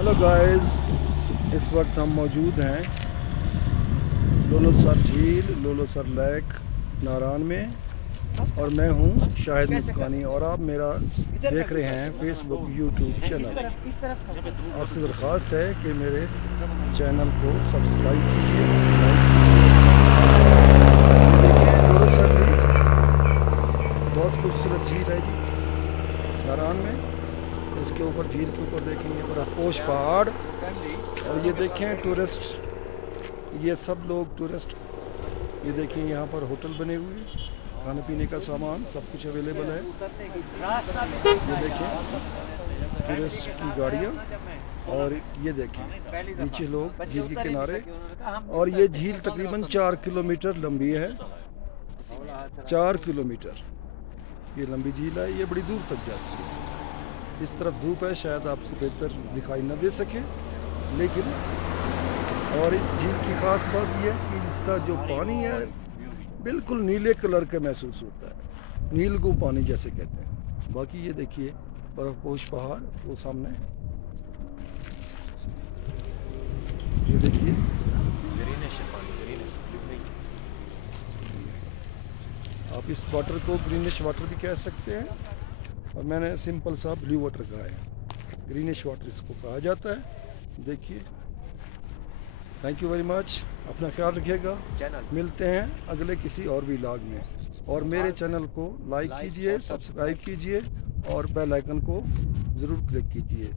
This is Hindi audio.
हेलो गाइस, इस वक्त हम मौजूद हैं लोलोसर झील, लोलोसर लेक, नारायण में। और मैं हूं शाहिद मुस्कानी और आप मेरा देख रहे हैं फेसबुक यूट्यूब चैनल। आपसे दरख्वास्त है कि मेरे चैनल को सब्सक्राइब कीजिए, लाइक कीजिए। देखिए लोलोसर लेक, बहुत खूबसूरत झील है जी नारायण में। इसके ऊपर झील के ऊपर देखेंगे बर्फपोश पहाड़, और ये देखें टूरिस्ट, ये सब लोग टूरिस्ट। ये देखें यहाँ पर होटल बने हुए, खाने पीने का सामान सब कुछ अवेलेबल है। ये देखें टूरिस्ट की गाड़ियाँ, और ये देखें नीचे लोग झील के किनारे। और ये झील तकरीबन 4 किलोमीटर लंबी है। 4 किलोमीटर ये लंबी झील है। ये बड़ी दूर तक जाती है। इस तरफ धूप है, शायद आपको बेहतर दिखाई न दे सके, लेकिन और इस झील की ख़ास बात यह है कि इसका जो पानी है बिल्कुल नीले कलर का महसूस होता है, नीलगू पानी जैसे कहते हैं। बाकी ये देखिए बर्फपोश पहाड़ वो सामने, ये देखिए आप इस वाटर को ग्रीनिश वाटर भी कह सकते हैं, और मैंने सिंपल सा ब्लू वाटर कहा है। ग्रीनिश वाटर इसको कहा जाता है। देखिए, थैंक यू वेरी मच। अपना ख्याल रखिएगा। मिलते हैं अगले किसी और व्लॉग में। और मेरे चैनल को लाइक कीजिए, सब्सक्राइब कीजिए, और बेल आइकन को ज़रूर क्लिक कीजिए।